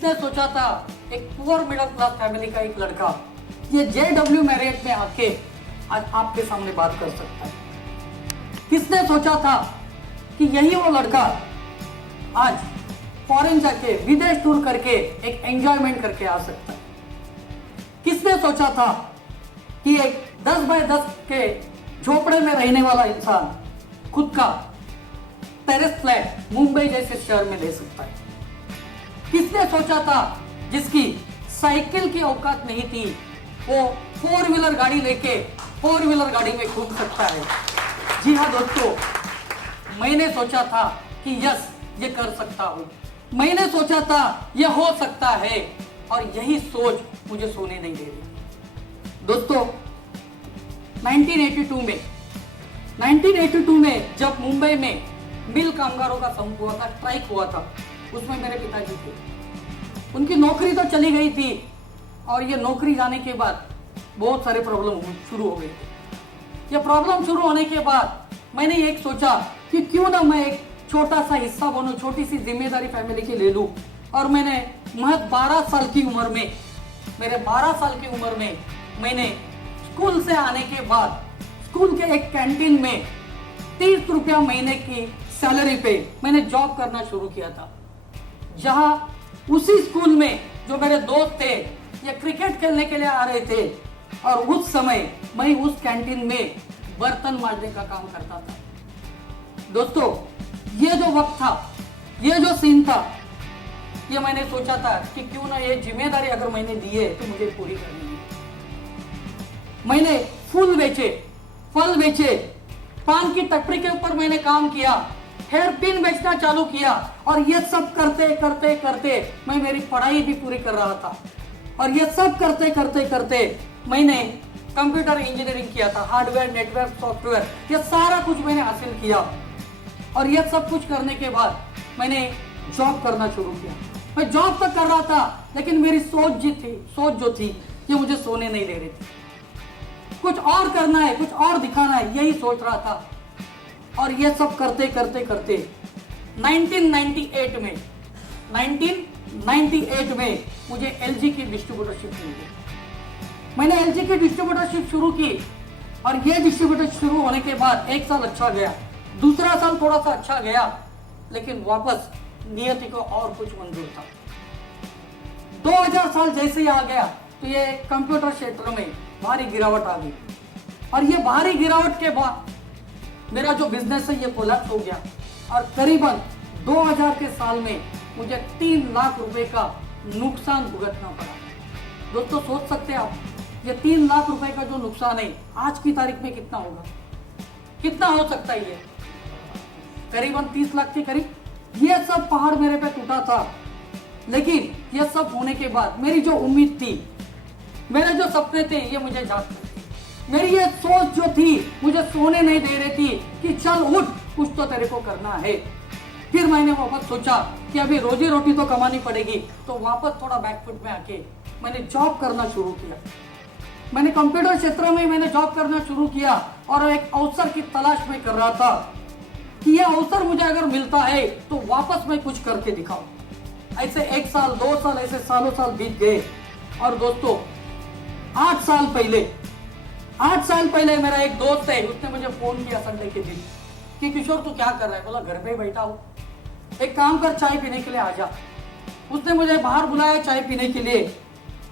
किसने सोचा था एक पुअर मिडिल क्लास फैमिली का एक लड़का ये JW मैरियट में आके आज आपके सामने बात कर सकता है? किसने सोचा था कि यही वो लड़का आज फॉरेन जाके विदेश टूर करके एक एंजॉयमेंट करके आ सकता है? किसने सोचा था कि एक 10 बाय 10 के झोपड़े में रहने वाला इंसान खुद का टेरेस फ्लैट मुंबई जैसे शहर में ले सकता है? किसने सोचा था जिसकी साइकिल की औकात नहीं थी वो 4 व्हीलर गाड़ी लेके 4 व्हीलर गाड़ी में घूम सकता है? जी हाँ दोस्तों, मैंने सोचा था कि यस ये कर सकता हूं, मैंने सोचा था ये हो सकता है, और यही सोच मुझे सोने नहीं दे रही। दोस्तों 1982 में जब मुंबई में मिल कामगारों का संप हुआ था, स्ट्राइक हुआ था, उसमें मेरे पिताजी थे। उनकी नौकरी तो चली गई थी और ये नौकरी जाने के बाद बहुत सारे प्रॉब्लम शुरू हो गए थे। ये प्रॉब्लम शुरू होने के बाद मैंने एक सोचा कि क्यों ना मैं एक छोटा सा हिस्सा बनूं, छोटी सी जिम्मेदारी फैमिली की ले लूं। और मैंने महज 12 साल की उम्र में, मेरे 12 साल की उम्र में मैंने स्कूल से आने के बाद स्कूल के एक कैंटीन में 30 रुपया महीने की सैलरी पे मैंने जॉब करना शुरू किया था। जहां उसी स्कूल में जो मेरे दोस्त थे ये क्रिकेट खेलने के लिए आ रहे थे, और उस समय मैं उस कैंटीन में बर्तन मांजने का काम करता था। दोस्तों ये जो वक्त था, ये जो सीन था, ये मैंने सोचा था कि क्यों ना ये जिम्मेदारी अगर मैंने ली है तो मुझे पूरी करनी है। मैंने फूल बेचे, फल बेचे, पान की टपरी के ऊपर मैंने काम किया, हेयर पिन बेचना चालू किया, और ये सब करते करते करते मैं मेरी पढ़ाई भी पूरी कर रहा था। और ये सब करते करते करते मैंने कंप्यूटर इंजीनियरिंग किया था, हार्डवेयर, नेटवर्क, सॉफ्टवेयर, ये सारा कुछ मैंने हासिल किया। और ये सब कुछ करने के बाद मैंने जॉब करना शुरू किया। मैं जॉब तक कर रहा था, लेकिन मेरी सोच जो थी ये मुझे सोने नहीं दे रही थी। कुछ और करना है, कुछ और दिखाना है, यही सोच रहा था। और ये सब करते करते करते 1998 में मुझे LG की डिस्ट्रीब्यूटरशिप मिल गई। मैंने LG की डिस्ट्रीब्यूटरशिप शुरू की, और ये डिस्ट्रीब्यूटरशिप शुरू होने के बाद एक साल अच्छा गया, दूसरा साल थोड़ा सा अच्छा गया, लेकिन वापस नियति को और कुछ मंजूर था। 2000 साल जैसे ही आ गया तो ये कंप्यूटर क्षेत्र में भारी गिरावट आ गई, और ये भारी गिरावट के बाद मेरा जो बिजनेस है ये कोलैप्स हो गया, और करीबन 2000 के साल में मुझे 3 लाख रुपए का नुकसान भुगतना पड़ा। दोस्तों सोच सकते हैं आप, ये 3 लाख रुपए का जो नुकसान है आज की तारीख में कितना होगा, कितना हो सकता है? ये करीबन 30 लाख के करीब। ये सब पहाड़ मेरे पे टूटा था, लेकिन ये सब होने के बाद मेरी जो उम्मीद थी, मेरे जो सपने थे, ये मुझे जागते थे। मेरी ये सोच जो थी मुझे सोने नहीं दे रही थी कि चल उठ, कुछ तो तेरे को करना है। फिर मैंने वापस सोचा कि अभी रोजी रोटी तो कमानी पड़ेगी, तो वापस थोड़ा बैकफुट में आके मैंने जॉब करना शुरू किया। मैंने कंप्यूटर क्षेत्र में मैंने जॉब करना शुरू किया, और एक अवसर की तलाश में कर रहा था कि यह अवसर मुझे अगर मिलता है तो वापस मैं कुछ करके दिखाऊं। ऐसे 1 साल 2 साल ऐसे सालों साल बीत गए। और दोस्तों 8 साल पहले मेरा एक दोस्त है, उसने मुझे फोन किया संडे के दिन कि किशोर तू क्या कर रहा है? बोला घर पे बैठा हूं, एक काम कर, चाय पीने के लिए आ जा। उसने मुझे बाहर बुलाया चाय पीने के लिए,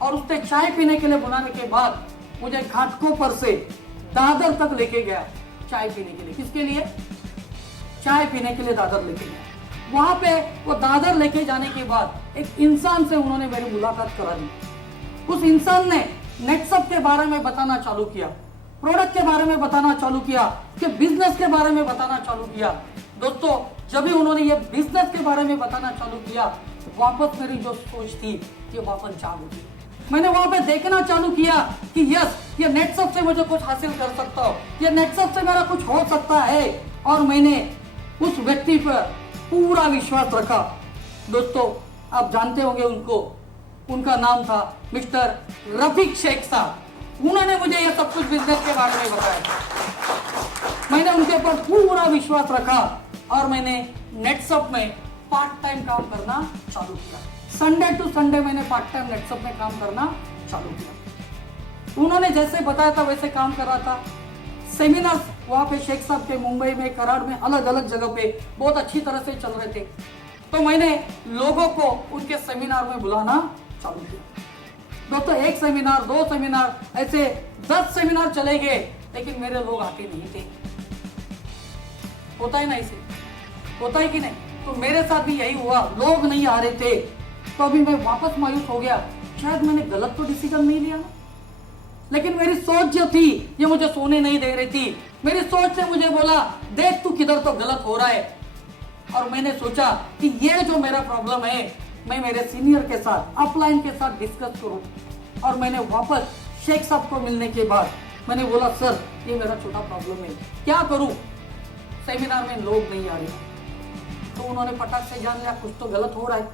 और उसने चाय पीने के लिए बुलाने के बाद मुझे घाटकों पर से दादर तक लेके गया चाय पीने के लिए। किसके लिए? चाय पीने के लिए दादर लेके गया। वहां पे वो दादर लेके जाने के बाद एक इंसान से उन्होंने मेरी मुलाकात करा दी। उस इंसान ने नेटसप के बारे में बताना चालू किया, प्रोडक्ट के बारे में बताना चालू किया, कि बिजनेस के बारे में बताना चालू किया। दोस्तों जब भी उन्होंने ये बिजनेस के बारे में बताना चालू किया, वापस मेरी जो सोच थी ये वापस जाग उठी। मैंने वहां पे देखना चालू किया कि यस, ये नेटसप से मुझे कुछ हासिल कर सकता हूं, ये नेटसप से मेरा कुछ हो सकता है। और मैंने उस व्यक्ति पर पूरा विश्वास रखा। दोस्तों आप जानते होंगे उनको, उनका नाम था मिस्टर रफीक शेख साहब। उन्होंने मुझे यह सब कुछ बिजनेस के बारे में बताया। मैंने उनके ऊपर पूरा विश्वास रखा, और मैंने नेटसप में पार्ट टाइम काम करना चालू किया। संडे टू संडे मैंने पार्ट टाइम नेटसप में काम करना चालू किया। उन्होंने जैसे बताया था वैसे काम कर रहा था। सेमिनार वहाँ पे शेख साहब के मुंबई में, कराड़ में, अलग अलग जगह पे बहुत अच्छी तरह से चल रहे थे। तो मैंने लोगों को उनके सेमिनार में बुलाना चालू किया। दोस्तों, एक सेमिनार, 2 सेमिनार, ऐसे 10 सेमिनार चले गए, लेकिन मेरे लोग आते नहीं थे। होता है ना, इसे होता है कि नहीं? तो मेरे साथ भी यही हुआ, लोग नहीं आ रहे थे। तो अभी मैं वापस मायूस हो गया, शायद मैंने गलत तो डिसीजन नहीं लिया ना। लेकिन मेरी सोच जो थी ये मुझे सोने नहीं दे रही थी। मेरी सोच ने मुझे बोला, देख तू किधर तो गलत हो रहा है। और मैंने सोचा कि ये जो मेरा प्रॉब्लम है मैं मेरे सीनियर के साथ, अपलाइन के साथ डिस्कस करूं। और मैंने वापस शेख साहब को मिलने के बाद मैंने बोला, सर ये मेरा छोटा प्रॉब्लम है, क्या करूं? सेमिनार में लोग नहीं आ रहे। तो उन्होंने पटाख से जान लिया कुछ तो गलत हो रहा है।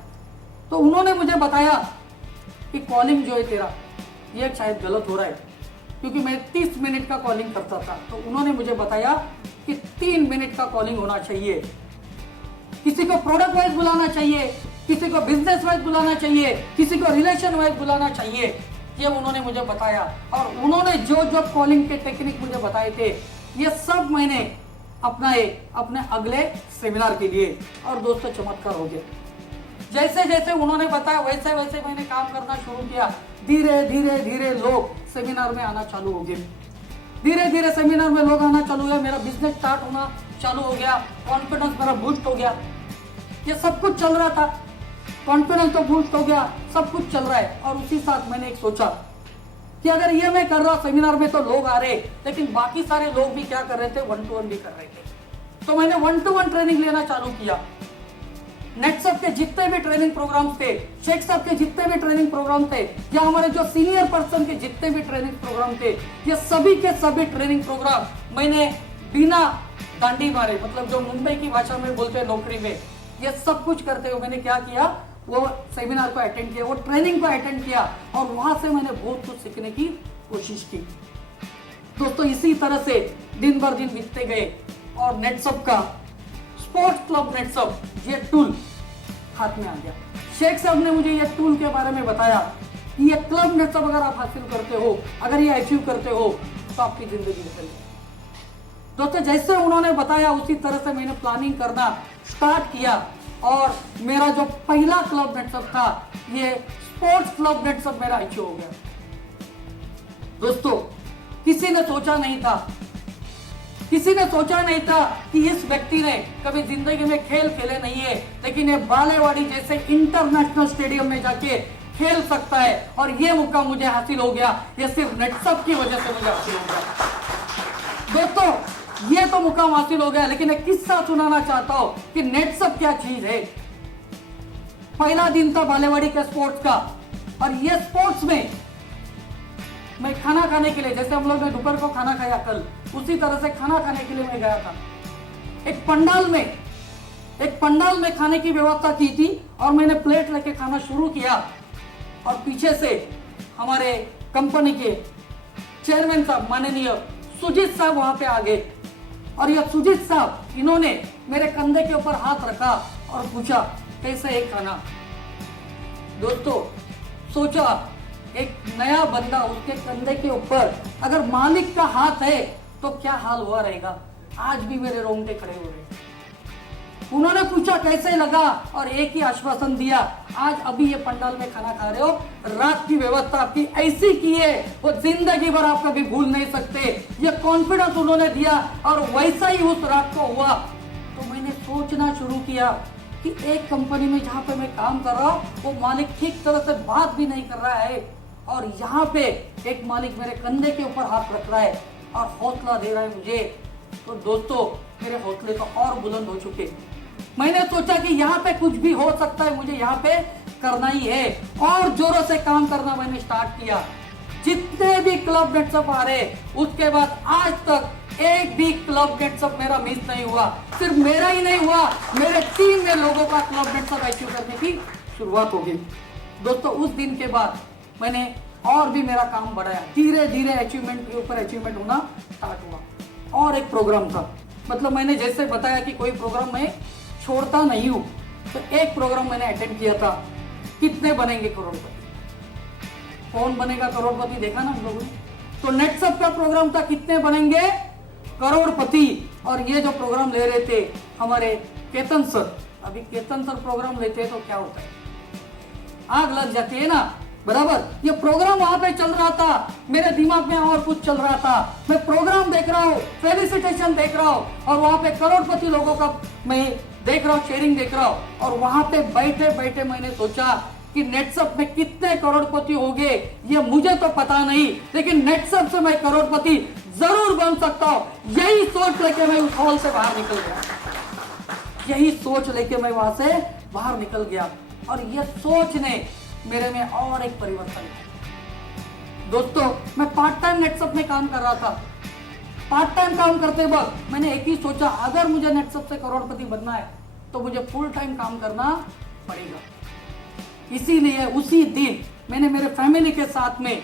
तो उन्होंने मुझे बताया कि कॉलिंग जो है तेरा ये शायद गलत हो रहा है, क्योंकि मैं 30 मिनट का कॉलिंग करता था। तो उन्होंने मुझे बताया कि 3 मिनट का कॉलिंग होना चाहिए। किसी को प्रोडक्ट वाइज बुलाना चाहिए, किसी को बिजनेस वाइज बुलाना चाहिए, किसी को रिलेशन वाइज बुलाना चाहिए, ये उन्होंने मुझे बताया। और उन्होंने जो जो कॉलिंग के टेक्निक मुझे बताए थे ये सब मैंने अपनाए अपने अगले सेमिनार के लिए। और दोस्तों, चमत्कार हो गया। जैसे जैसे उन्होंने बताया वैसे वैसे मैंने काम करना शुरू किया। धीरे धीरे धीरे लोग सेमिनार में आना चालू हो गए। धीरे धीरे सेमिनार में लोग आना चालू हुए, मेरा बिजनेस स्टार्ट होना चालू हो गया, कॉन्फिडेंस मेरा बूस्ट हो गया। ये सब कुछ चल रहा था, कॉन्फिडेंस तो बूस्ट हो गया, सब कुछ चल रहा है। और उसी साथ मैंने एक सोचा कि अगर ये मैं कर रहा सेमिनार में तो लोग आ रहे, लेकिन बाकी सारे लोग भी क्या कर रहे थे, 1-to-1 भी कर रहे थे। तो मैंने 1-to-1 ट्रेनिंग लेना चालू किया। नेटसप के जितने भी ट्रेनिंग प्रोग्राम्स थे, शेख साहब के जितने भी ट्रेनिंग प्रोग्राम थे, या हमारे जो सीनियर पर्सन के जितने भी ट्रेनिंग प्रोग्राम थे, ये सभी के सभी ट्रेनिंग प्रोग्राम मैंने बिना डांडी मारे, मतलब जो मुंबई की भाषा में बोलते हैं नौकरी में, ये सब कुछ करते हुए मैंने क्या किया, वो सेमिनार को अटेंड किया, वो ट्रेनिंग को अटेंड किया। और वहां से मैंने बहुत कुछ सीखने की कोशिश की। दोस्तों, इसी तरह से दिन भर दिन बीतते गए और नेटसप का स्पोर्ट्स क्लब नेटसप ये टूल हाथ में आ गया। शेख साहब ने मुझे ये टूल के बारे में बताया कि ये क्लब नेटसप अगर आप हासिल करते हो, अगर ये अचीव करते हो, तो आपकी जिंदगी बदल जाएगी। दोस्तों, जैसे उन्होंने बताया उसी तरह से मैंने प्लानिंग करना स्टार्ट किया। और मेरा जो पहला क्लब नेटसप था, ये स्पोर्ट्स क्लब नेटसप मेरा अचीव हो गया। दोस्तों, किसी ने सोचा नहीं था, किसी ने सोचा नहीं था कि इस व्यक्ति ने कभी जिंदगी में खेल खेले नहीं है, लेकिन ये बालेवाड़ी जैसे इंटरनेशनल स्टेडियम में जाके खेल सकता है। और ये मौका मुझे हासिल हो गया, ये सिर्फ नेटसप की वजह से मुझे हासिल हो गया। दोस्तों, ये तो मुकाम हासिल हो गया, लेकिन एक किस्सा सुनाना चाहता हूं कि नेटसप क्या चीज है। पहला दिन था बालेवाड़ी के स्पोर्ट्स का, और ये स्पोर्ट्स में मैं खाना खाने के लिए, जैसे हम लोग ने दोपहर को खाना खाया कल, उसी तरह से खाना खाने के लिए मैं गया था। एक पंडाल में खाने की व्यवस्था की थी, और मैंने प्लेट लेके खाना शुरू किया। और पीछे से हमारे कंपनी के चेयरमैन साहब, माननीय सुजीत साहब वहां पे आ गए। और यह सुजीत साहब, इन्होंने मेरे कंधे के ऊपर हाथ रखा और पूछा, कैसा है खाना? दोस्तों, सोचा एक नया बंदा, उसके कंधे के ऊपर अगर मालिक का हाथ है तो क्या हाल हुआ रहेगा। आज भी मेरे रोंगटे खड़े हो रहे। उन्होंने पूछा कैसे लगा, और एक ही आश्वासन दिया, आज अभी ये पंडाल में खाना खा रहे हो, रात की व्यवस्था आपकी ऐसी की है वो जिंदगी भर आप कभी भूल नहीं सकते। ये कॉन्फिडेंस उन्होंने दिया, और वैसा ही उस रात को हुआ। तो मैंने सोचना शुरू किया कि एक कंपनी में जहां पे मैं काम कर रहा हूं, वो मालिक ठीक तरह से बात भी नहीं कर रहा है, और यहाँ पे एक मालिक मेरे कंधे के ऊपर हाथ रख रहा है और हौसला दे रहा है मुझे। तो दोस्तों, मेरे हौसले तो और बुलंद हो चुके। मैंने सोचा कि यहाँ पे कुछ भी हो सकता है, मुझे यहाँ पे करना ही है, और जोरों से काम करना मैंने स्टार्ट किया। जितने भी क्लब नेटसप आ रहे, उसके बाद आज तक एक भी क्लब नेटसप मेरा मिस नहीं हुआ। सिर्फ मेरा ही नहीं हुआ, मेरे टीम में लोगों का क्लब नेटसप अचीव करने की शुरुआत हो गई। दोस्तों, उस दिन के बाद मैंने और भी मेरा काम बढ़ाया, धीरे धीरे अचीवमेंट के ऊपर अचीवमेंट होना स्टार्ट हुआ। और एक प्रोग्राम था, मतलब मैंने जैसे बताया कि कोई प्रोग्राम मैं छोड़ता नहीं हूँ, तो एक प्रोग्राम मैंने अटेंड किया था कितने बनेंगे करोड़पति? कौन बनेगा करोड़पति देखा ना हम लोगों ने। तो नेटसप का प्रोग्राम था कितने बनेंगे करोड़पति, और ये जो प्रोग्राम ले रहे थे हमारे केतन सर, अभी केतन सर प्रोग्राम लेते हैं तो क्या होता है, आग लग जाती है ना, बराबर। ये प्रोग्राम वहां पे चल रहा था, मेरे दिमाग में और कुछ चल रहा था, मैं प्रोग्राम देख रहा हूँ, फेलिसिटेशन देख रहा हूँ, और वहां पे करोड़पति लोगों का मैं देख रहा हूँ, शेयरिंग देख रहा हूँ, और वहां पे बैठे बैठे मैंने सोचा कि नेटसप में कितने करोड़पति होंगे ये मुझे तो पता नहीं, लेकिन नेटसप से मैं करोड़पति जरूर बन सकता हूं। यही सोच लेके मैं उस हॉल से बाहर निकल गया, यही सोच लेके मैं वहां से बाहर निकल गया, और ये सोच ने मेरे में और एक परिवर्तन किया। दोस्तों, मैं पार्ट टाइम नेटसप में काम कर रहा था। पार्ट टाइम काम करते वक्त मैंने एक ही सोचा, अगर मुझे नेटसप से करोड़पति बनना है तो मुझे फुल टाइम काम करना पड़ेगा। इसीलिए उसी दिन मैंने मेरे फैमिली के साथ में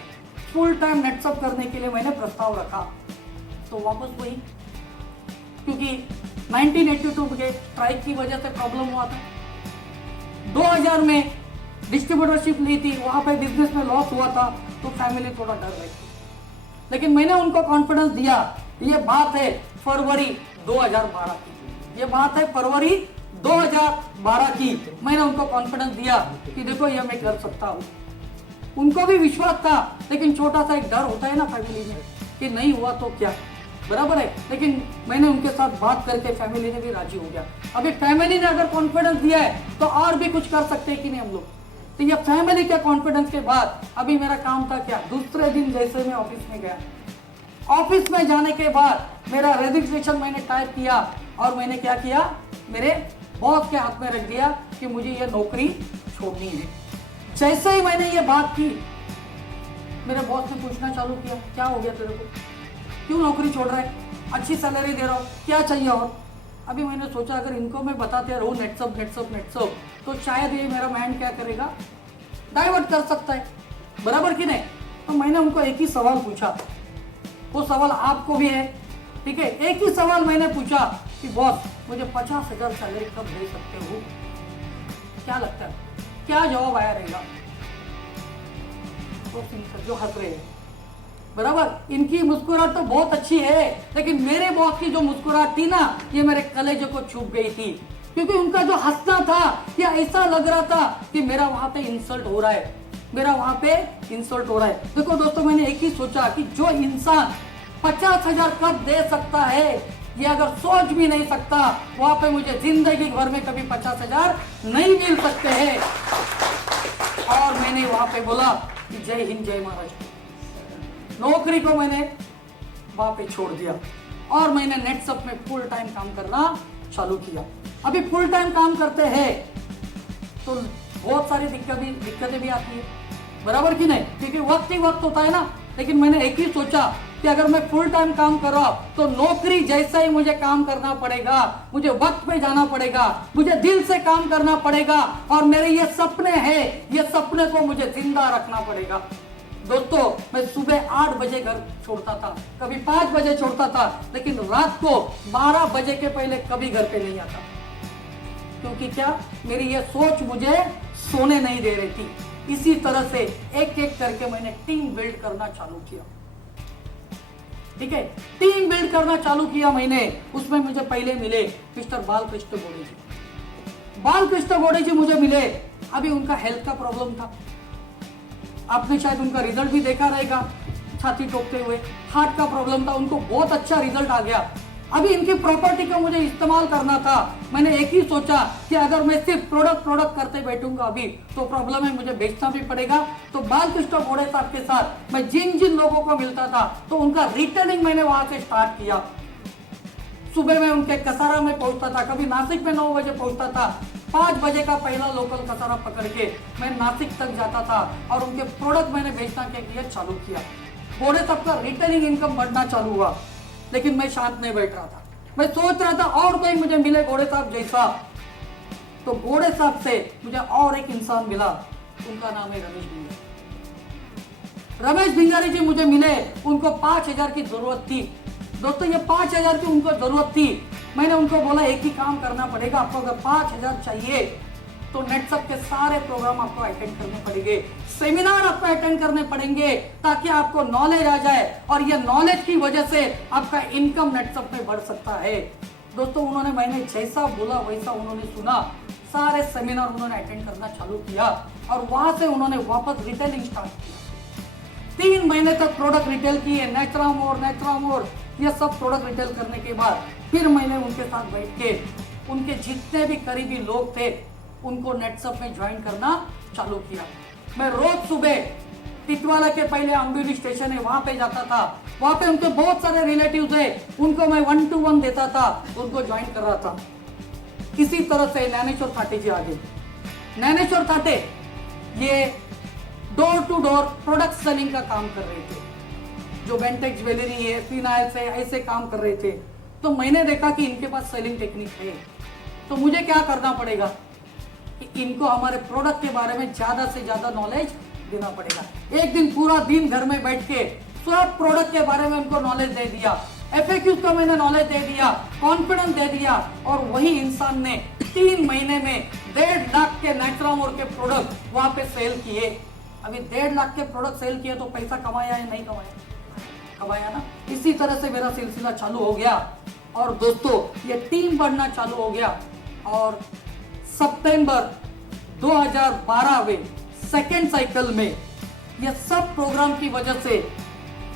फुल टाइम नेटसप करने के लिए मैंने प्रस्ताव रखा। तो वापस वही, क्योंकि 1982 के स्ट्राइक की वजह से प्रॉब्लम हुआ था, 2000 में डिस्ट्रीब्यूटरशिप ली थी, वहां पे बिजनेस में लॉस हुआ था, तो फैमिली थोड़ा डर रही थी। लेकिन मैंने उनको कॉन्फिडेंस दिया, ये बात है फरवरी 2012 की, ये बात है फरवरी 2012 की। मैंने उनको कॉन्फिडेंस दिया कि देखो ये मैं कर सकता हूँ। उनको भी विश्वास था, लेकिन छोटा सा एक डर होता है ना फैमिली में कि नहीं हुआ तो क्या, बराबर है। लेकिन मैंने उनके साथ बात करके फैमिली ने भी राजी हो गया। अभी फैमिली ने अगर कॉन्फिडेंस दिया है तो और भी कुछ कर सकते हैं कि नहीं हम लोग। तो ये फैमिली के कॉन्फिडेंस के बाद अभी मेरा काम था क्या, दूसरे दिन जैसे मैं ऑफिस में गया, ऑफिस में जाने के बाद मेरा रेजिग्नेशन मैंने टाइप किया, और मैंने क्या किया, मेरे बॉस के हाथ में रख दिया कि मुझे ये नौकरी छोड़नी है। जैसे ही मैंने ये बात की, मेरे बॉस ने पूछना चालू किया, क्या हो गया तेरे को, क्यों नौकरी छोड़ रहा है, अच्छी सैलरी दे रहा हूँ, क्या चाहिए और। अभी मैंने सोचा अगर इनको मैं बताते रहूँ नेटसप नेटसप नेटसप, तो शायद ये मेरा माइंड क्या करेगा, डाइवर्ट कर सकता है, बराबर कि नहीं। तो मैंने उनको एक ही सवाल पूछा, वो सवाल आपको भी है, ठीक है। एक ही सवाल मैंने पूछा कि बॉस मुझे 50,000 सैलरी कब दे सकते हो, क्या लगता है, क्या जवाब आया रहेगा। तो जो हंस रहे हैं, बराबर, इनकी मुस्कुराहट तो बहुत अच्छी है, लेकिन मेरे बॉस की जो मुस्कुराहट थी ना, ये मेरे कलेजे को छू गई थी, क्योंकि उनका जो हंसना था, या ऐसा लग रहा था कि मेरा वहां पे इंसल्ट हो रहा है, मेरा वहां पे इंसल्ट हो रहा है। देखो दोस्तों, मैंने एक ही सोचा कि जो इंसान 50,000 कब दे सकता है, ये अगर सोच भी नहीं सकता, वहां पे मुझे जिंदगी भर में कभी 50,000 नहीं मिल सकते हैं। और मैंने वहां पे बोला कि जय हिंद जय महाराष्ट्र। नौकरी को मैंने वहां पे छोड़ दिया, और मैंने नेटसप में फुल टाइम काम करना चालू किया। अभी फुल टाइम काम करते हैं तो बहुत सारी दिक्कतें भी आती है, बराबर कि नहीं, क्योंकि वक्त ही वक्त होता है ना। लेकिन मैंने एक ही सोचा कि अगर मैं फुल टाइम काम कर रहा हूं तो नौकरी जैसा ही मुझे काम करना पड़ेगा, मुझे वक्त पे जाना पड़ेगा, मुझे दिल से काम करना पड़ेगा, और मेरे ये सपने हैं, ये सपने को मुझे जिंदा रखना पड़ेगा। दोस्तों, मैं सुबह 8 बजे घर छोड़ता था, कभी 5 बजे छोड़ता था, लेकिन रात को 12 बजे के पहले कभी घर पे नहीं आता, क्योंकि क्या, मेरी ये सोच मुझे सोने नहीं दे रही थी। इसी तरह से एक एक करके मैंने टीम बिल्ड करना चालू किया, ठीक है, टीम बिल्ड करना चालू किया मैंने। उसमें मुझे पहले मिले मिस्टर बालकृष्ण गोड़े जी। बालकृष्ण गोड़े जी मुझे मिले, अभी उनका हेल्थ का प्रॉब्लम था, आपने शायद उनका रिजल्ट भी देखा रहेगा, छाती ठोकते हुए, हार्ट का प्रॉब्लम था, उनको बहुत अच्छा रिजल्ट आ गया। अभी इनकी प्रॉपर्टी को मुझे इस्तेमाल करना था। मैंने एक ही सोचा कि अगर मैं सिर्फ प्रोडक्ट करते बैठूंगा अभी तो प्रॉब्लम है, मुझे बेचना भी पड़ेगा। तो बालकृष्ण गोड़े साहब के साथ मैं जिन जिन लोगों को मिलता था तो उनका रिटेलिंग मैंने वहां से स्टार्ट किया। सुबह में उनके कसारा में पहुंचता था, कभी नासिक में 9 बजे पहुंचता था, 5 बजे का पहला लोकल कसारा पकड़ के मैं नासिक तक जाता था, और उनके प्रोडक्ट मैंने बेचना के लिए चालू किया। गोड़े साहब का रिटेलिंग इनकम बढ़ना चालू हुआ, लेकिन मैं शांत नहीं बैठ रहा था। मैं सोच रहा था और कोई मुझे मिले गोड़े साहब जैसा। तो गोड़े साहब से मुझे और एक इंसान मिला, उनका नाम है रमेश भिंगारी। रमेश भिंगारी जी मुझे मिले, उनको 5,000 की जरूरत थी। दोस्तों, ये 5,000 की उनको जरूरत थी। मैंने उनको बोला एक ही काम करना पड़ेगा, आपको अगर 5,000 चाहिए तो नेटसप के सारे प्रोग्राम आपको अटेंड करने पड़ेंगे, सेमिनार आपको अटेंड करने पड़ेंगे, ताकि आपको नॉलेज आ जाए और ये नॉलेज की वजह से आपका इनकम नेटसप में बढ़ सकता है। दोस्तों, उन्होंने मैंने जैसा बोला वैसा उन्होंने सुना, सारे सेमिनार उन्होंने अटेंड करना चालू किया और वहां से उन्होंने वापस रिटेलिंग स्टार्ट किया। 3 महीने तक प्रोडक्ट रिटेल किए, नेचरामोर ये सब प्रोडक्ट रिटेल करने के बाद फिर मैंने उनके साथ बैठ के उनके जितने भी करीबी लोग थे उनको नेटसप में ज्वाइन करना चालू किया। मैं रोज सुबह टिटवाला के पहले अम्बिवली स्टेशन है वहां पे जाता था, वहां पे उनके बहुत सारे रिलेटिव्स है, उनको मैं 1 to 1 देता था, उनको ज्वाइन कर रहा था। इसी तरह से ज्ञानेश्वर थाटे जी आगे, ज्ञानेश्वर थाटे ये door to door product selling का काम कर रहे थे, जो बेंटेक ज्वेलरी है, फिनाइल से ऐसे काम कर रहे थे। तो मैंने देखा कि इनके पास सेलिंग टेक्निक है, तो मुझे क्या करना पड़ेगा कि इनको हमारे प्रोडक्ट के बारे में ज्यादा से ज्यादा नॉलेज देना पड़ेगा। एक दिन पूरा दिन घर में बैठ के सब प्रोडक्ट के बारे में उनको नॉलेज दे दिया, FAQs का मैंने नॉलेज दे दिया, कॉन्फिडेंस दे दिया, और वही इंसान ने 3 महीने में 1.5 लाख के नेचरामोर के प्रोडक्ट वहां पे सेल किए। अभी 1.5 लाख के प्रोडक्ट सेल किए तो पैसा कमाया या नहीं कमाया? कमाया ना। इसी तरह से मेरा सिलसिला चालू हो गया और दोस्तों ये टीम बढ़ना चालू हो गया और सितंबर 2012 में सेकेंड साइकिल में ये सब प्रोग्राम की वजह से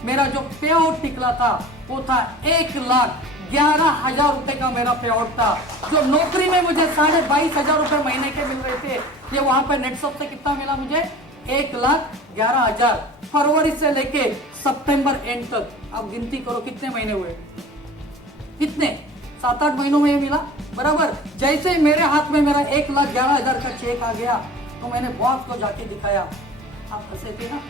मेरा जो पे आउट निकला था वो था 1,11,000 रुपए का मेरा पे आउट था। जो नौकरी में मुझे 22,500 रुपए महीने के मिल रहे थे, ये वहां पे नेटसप से कितना मिला मुझे? 1,11,000। फरवरी से लेके सितंबर एंड तक आप गिनती करो कितने महीने हुए, कितने 7-8 महीनों में ये मिला बराबर। जैसे ही मेरे हाथ में मेरा 1,11,000 का चेक आ गया तो मैंने बॉस को जाके दिखाया। आप हंसे थे ना,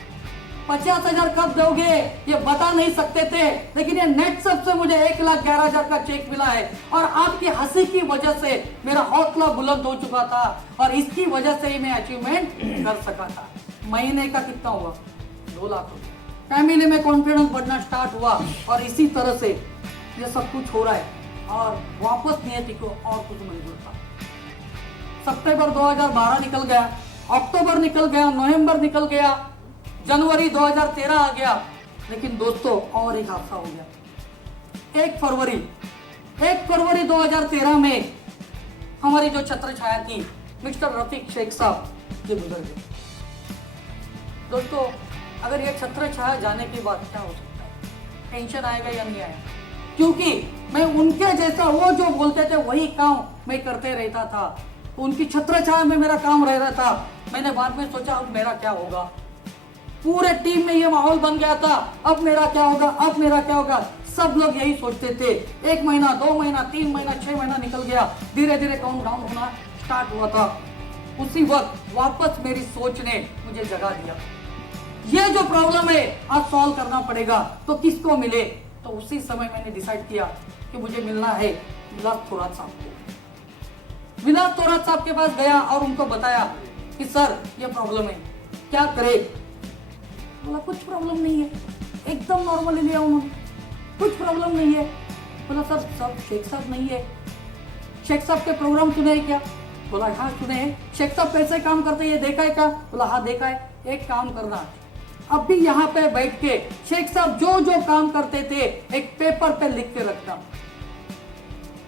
50,000 कब दोगे ये बता नहीं सकते थे, लेकिन ये नेटसप से मुझे 1,11,000 का चेक मिला है और आपकी हंसी की वजह से मेरा हौसला बुलंद हो चुका था और इसकी वजह से ही मैं अचीवमेंट कर सका था। महीने का कितना हुआ? 2 लाख रुपए। फैमिली में कॉन्फिडेंस बढ़ना स्टार्ट हुआ और इसी तरह से ये सब कुछ हो रहा है और वापस नियति को और कुछ मंजूर था। सितंबर 2012 निकल गया, अक्टूबर निकल गया, नवंबर निकल गया, जनवरी 2013 आ गया, लेकिन दोस्तों और एक हादसा हो गया। 1 फरवरी 2013 में हमारी जो छत्र छाया थी मिस्टर रफीक शेख साहब ये गुजर गए। दोस्तों, अगर ये छत्र छाया जाने के बाद क्या हो सकता है? टेंशन आएगा या नहीं आएगा? क्योंकि मैं उनके जैसा वो जो बोलते थे वही काम मैं करते रहता था, उनकी छत्र छाया में मेरा काम रह रहा था। मैंने बाद में सोचा अब मेरा क्या होगा, पूरे टीम में ये माहौल बन गया था, अब मेरा क्या होगा, अब मेरा क्या होगा। सब लोग यही सोचते थे। 1 महीना, 2 महीना, 3 महीना, 6 महीना निकल गया, धीरे धीरे काउंट डाउन होना स्टार्ट हुआ था। उसी वक्त वापस मेरी सोच ने मुझे जगा दिया, ये जो प्रॉब्लम है आज सॉल्व करना पड़ेगा, तो किसको मिले? तो उसी समय मैंने डिसाइड किया कि मुझे मिलना है विलास थोरात साहब को। विलास थोरात साहब के पास गया और उनको बताया कि सर ये प्रॉब्लम है, क्या करे? बोला कुछ प्रॉब्लम नहीं है, एकदम नॉर्मली लिया उन्होंने, कुछ प्रॉब्लम नहीं है। बोला सर सब शेख साहब नहीं है, शेख साहब के प्रोग्राम सुने हैं क्या? बोला हाँ सुने हैं। शेख साहब कैसे काम करते हैं ये देखा है क्या? बोला हाँ देखा है। एक काम करना, अब भी यहाँ पे बैठ के शेख साहब जो जो काम करते थे एक पेपर पे लिख के रखना।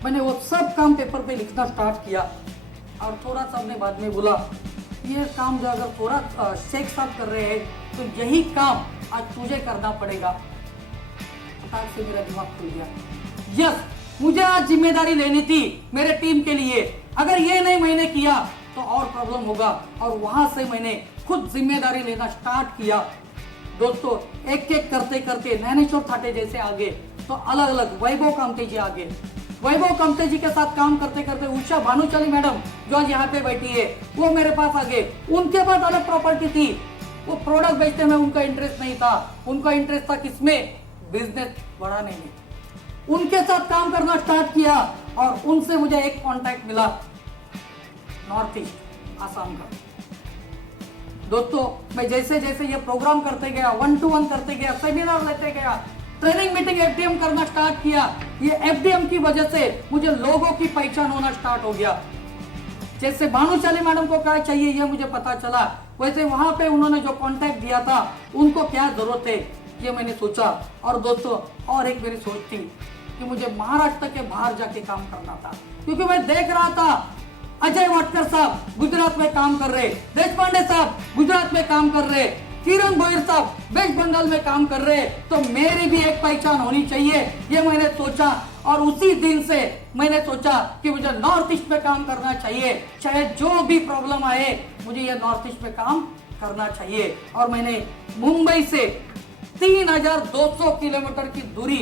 मैंने वो सब काम पेपर पे लिखना स्टार्ट किया और थोड़ा साहब ने बाद में बोला ये काम जो अगर थोड़ा शेख साहब कर रहे हैं तो यही काम आज तुझे करना पड़ेगा। फटाक से मेरा दिमाग खुल गया, यस मुझे आज जिम्मेदारी लेनी थी मेरे टीम के लिए। अगर ये नहीं मैंने किया तो और प्रॉब्लम होगा, और वहां से मैंने खुद जिम्मेदारी लेना स्टार्ट किया। दोस्तों एक एक करते करते ज्ञानेश्वर थाटे जैसे आगे, तो अलग अलग वैभव कामते जी आगे, वैभव कामते जी के साथ काम करते करते उषा भानुशाली मैडम जो आज यहाँ पे बैठी है वो मेरे पास आ गए। उनके पास अलग प्रॉपर्टी थी, वो प्रोडक्ट बेचने में उनका इंटरेस्ट नहीं था, उनका इंटरेस्ट था किसमें? बिजनेस बढ़ाने में। उनके साथ काम करना स्टार्ट किया और उनसे मुझे एक कॉन्टैक्ट मिला नॉर्थ ईस्ट आसाम का। दोस्तों मैं जैसे जैसे ये प्रोग्राम करते गया, 1 to 1 करते गया, सेमिनार लेते गया, ट्रेनिंग मीटिंग FDM करना स्टार्ट किया। ये FDM की वजह से मुझे लोगों की पहचान होना स्टार्ट हो गया। जैसे भानुशाली मैडम को क्या चाहिए ये मुझे पता चला, वैसे वहां पे उन्होंने जो कांटेक्ट दिया था उनको क्या जरूरत है ये मैंने सोचा। और दोस्तों और एक मेरी सोच थी कि मुझे महाराष्ट्र के बाहर जाके काम करना था, क्योंकि मैं देख रहा था अजय वाटकर साहब गुजरात में काम कर रहे, देशपांडे साहब गुजरात में काम कर रहे, किरण गोयल साहब वेस्ट बंगाल में काम कर रहे, तो मेरी भी एक पहचान होनी चाहिए, ये मैंने सोचा। और उसी दिन से मैंने सोचा कि मुझे नॉर्थ ईस्ट में काम करना चाहिए, चाहे जो भी प्रॉब्लम आए मुझे ये नॉर्थ ईस्ट में काम करना चाहिए। और मैंने मुंबई से 3200 किलोमीटर की दूरी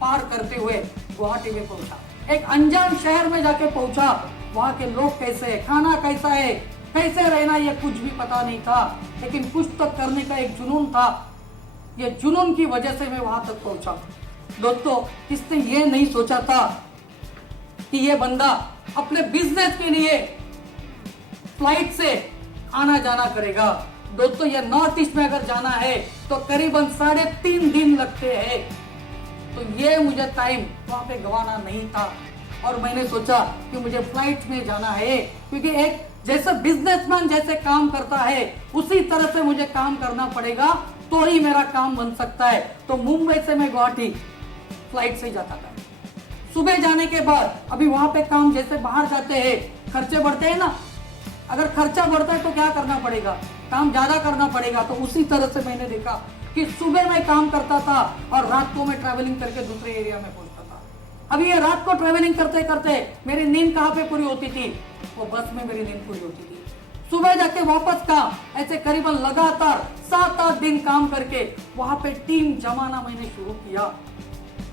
पार करते हुए गुवाहाटी में पहुंचा, एक अनजान शहर में जाके पहुंचा। वहां के लोग कैसे है, खाना कैसा है, कैसे रहना, ये कुछ भी पता नहीं था, लेकिन कुछ तो करने का एक जुनून था। ये जुनून की वजह से मैं वहां तक पहुंचा। दोस्तों किसने ये नहीं सोचा था कि ये बंदा अपने बिजनेस के लिए फ्लाइट से आना जाना करेगा। दोस्तों ये नॉर्थ ईस्ट में अगर जाना है तो करीबन 3.5 दिन लगते हैं, तो ये मुझे टाइम वहां पे गवाना नहीं था। और मैंने सोचा कि मुझे फ्लाइट में जाना है, क्योंकि एक जैसे बिजनेसमैन जैसे काम करता है उसी तरह से मुझे काम करना पड़ेगा, तो ही मेरा काम बन सकता है। तो मुंबई से मैं गुवाहाटी फ्लाइट से जाता था। सुबह जाने के बाद अभी वहां पे काम जैसे बाहर जाते हैं खर्चे बढ़ते हैं ना, अगर खर्चा बढ़ता है तो क्या करना पड़ेगा, काम ज्यादा करना पड़ेगा। तो उसी तरह से मैंने देखा कि सुबह मैं काम करता था और रात को मैं ट्रैवलिंग करके दूसरे एरिया में पहुंचता था। अभी ये रात को ट्रैवलिंग करते करते मेरी नींद कहाँ पे पूरी होती थी, वो बस में मेरी नींद पूरी होती थी। सुबह जाके वापस काम, ऐसे करीबन लगातार 7-8 दिन काम करके वहां पे टीम जमाना मैंने शुरू किया।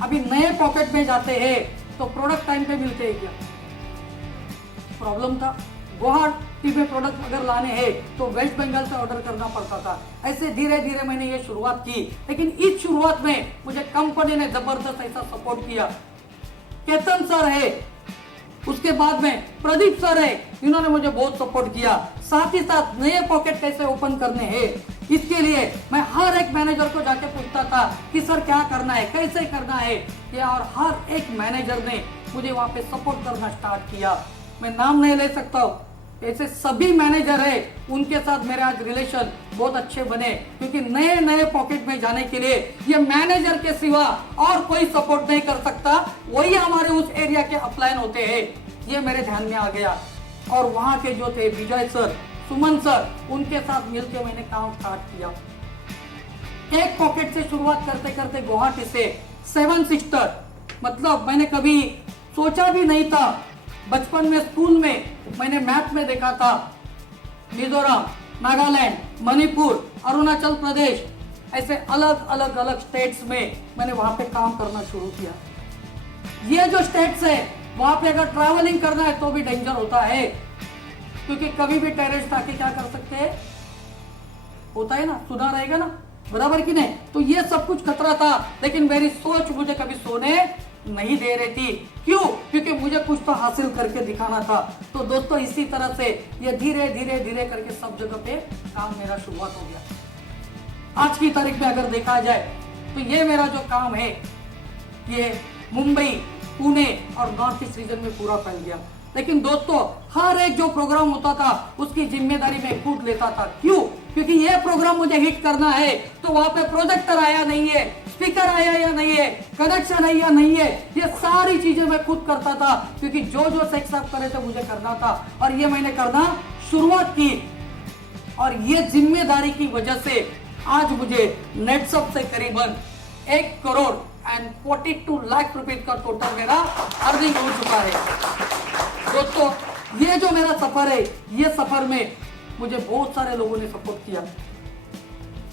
अभी नए पॉकेट में जाते हैं तो प्रोडक्ट टाइम पे मिलते हैं क्या, प्रॉब्लम था। गुवाहाटी में प्रोडक्ट अगर लाने हैं तो वेस्ट बंगाल से ऑर्डर करना पड़ता था। ऐसे धीरे धीरे मैंने ये शुरुआत की, लेकिन इस शुरुआत में मुझे कंपनी ने जबरदस्त ऐसा सपोर्ट किया। केतन सर है, उसके बाद में प्रदीप सर है, इन्होंने मुझे बहुत सपोर्ट किया। साथ ही साथ नए पॉकेट कैसे ओपन करने हैं, इसके लिए मैं हर एक मैनेजर को जाके पूछता था कि सर क्या करना है, कैसे करना है ये, और हर एक मैनेजर ने मुझे वहां पे सपोर्ट करना स्टार्ट किया। मैं नाम नहीं ले सकता हूँ, ऐसे सभी मैनेजर है, उनके साथ मेरे आज रिलेशन बहुत अच्छे बने, क्योंकि नए नए पॉकेट में जाने के लिए ये मैनेजर के सिवा और कोई सपोर्ट नहीं कर सकता, वही हमारे उस एरिया के अपलाइन होते हैं। ये मेरे ध्यान में आ गया। और वहां के जो थे विजय सर, सुमन सर, उनके साथ मिलकर मैंने काम स्टार्ट किया। एक पॉकेट से शुरुआत करते करते गुवाहाटी से 7 सिस्टर, मतलब मैंने कभी सोचा भी नहीं था। बचपन में स्कूल में मैंने मैप में देखा था मिजोरम, नागालैंड, मणिपुर, अरुणाचल प्रदेश, ऐसे अलग अलग स्टेट्स में मैंने वहां पे काम करना शुरू किया। ये जो स्टेट्स है वहां पे अगर ट्रैवलिंग करना है तो भी डेंजर होता है, क्योंकि कभी भी टेररिस्ट आके क्या कर सकते हैं, होता है ना, सुना रहेगा ना, बराबर की नहीं। तो ये सब कुछ खतरा था, लेकिन मेरी सोच मुझे कभी सोने नहीं दे रही थी। क्यों? क्योंकि मुझे कुछ तो हासिल करके दिखाना था। तो दोस्तों इसी तरह से ये धीरे धीरे धीरे करके सब जगह पे काम मेरा शुरुआत हो गया। आज की तारीख में अगर देखा जाए तो ये मेरा जो काम है ये मुंबई, पुणे और नॉर्थ ईस्ट रीजन में पूरा फैल गया। लेकिन दोस्तों हर एक जो प्रोग्राम होता था उसकी जिम्मेदारी मैं खुद लेता था। क्यों? क्योंकि ये प्रोग्राम मुझे हिट करना है तो वहां पे प्रोजेक्टर आया नहीं है, स्पीकर आया या नहीं है, कनेक्शन है या नहीं है, ये सारी चीजें मैं खुद करता था, क्योंकि जो जो सेक्शन करे थे मुझे करना था। और ये मैंने करना शुरुआत की, और ये जिम्मेदारी की वजह से आज मुझे नेटसप से करीबन 1,42 लाख रुपए का टोटल मेरा अर्निंग हो चुका है। दोस्तों ये जो मेरा सफर है, ये सफर में मुझे बहुत सारे लोगों ने सपोर्ट किया,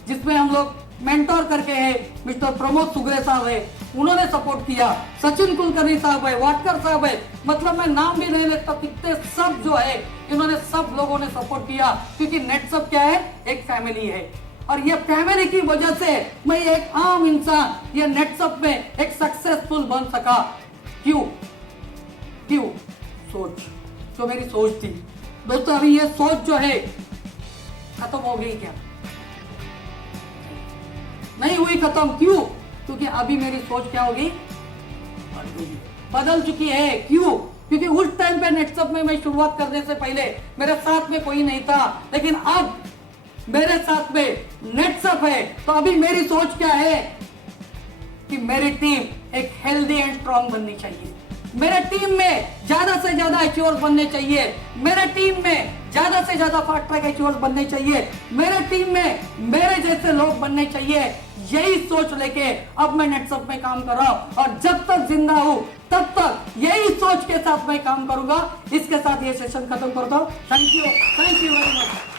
जिसमें हम लोग मेंटोर करके है, मिस्टर प्रमोद सुगरे साहब है, उन्होंने सपोर्ट किया, सचिन कुलकर्णी साहब है, वाटकर साहब है, मतलब मैं नाम भी नहीं लेता, कितने सब जो है इन्होंने सब लोगों ने सपोर्ट किया, क्योंकि नेटसप क्या है, एक फैमिली है। और ये फैमिली की वजह से मैं एक आम इंसान ये नेटसप में एक सक्सेसफुल बन सका। क्यों? सोच, जो मेरी सोच थी। दोस्तों अभी ये सोच जो है खत्म हो गई क्या? नहीं हुई खत्म। क्यों? क्योंकि अभी मेरी सोच क्या होगी, बदल चुकी है। क्यों? क्योंकि उस टाइम पे नेटसप में मैं शुरुआत करने से पहले मेरे साथ में कोई नहीं था, लेकिन अब मेरे साथ में नेटसप है। तो अभी मेरी सोच क्या है कि मेरी टीम एक हेल्दी एंड स्ट्रॉन्ग बननी चाहिए, मेरे टीम में ज्यादा से ज्यादा अचीवर्स बनने चाहिए, मेरे टीम में ज्यादा से ज्यादा फास्ट ट्रैक अचीवर्स बनने चाहिए, मेरे टीम में मेरे जैसे लोग बनने चाहिए। यही सोच लेके अब मैं नेटसप में काम कर रहा हूं और जब तक जिंदा हूं तब तक यही सोच के साथ मैं काम करूंगा। इसके साथ ये सेशन खत्म करता हूं। Thank you very much.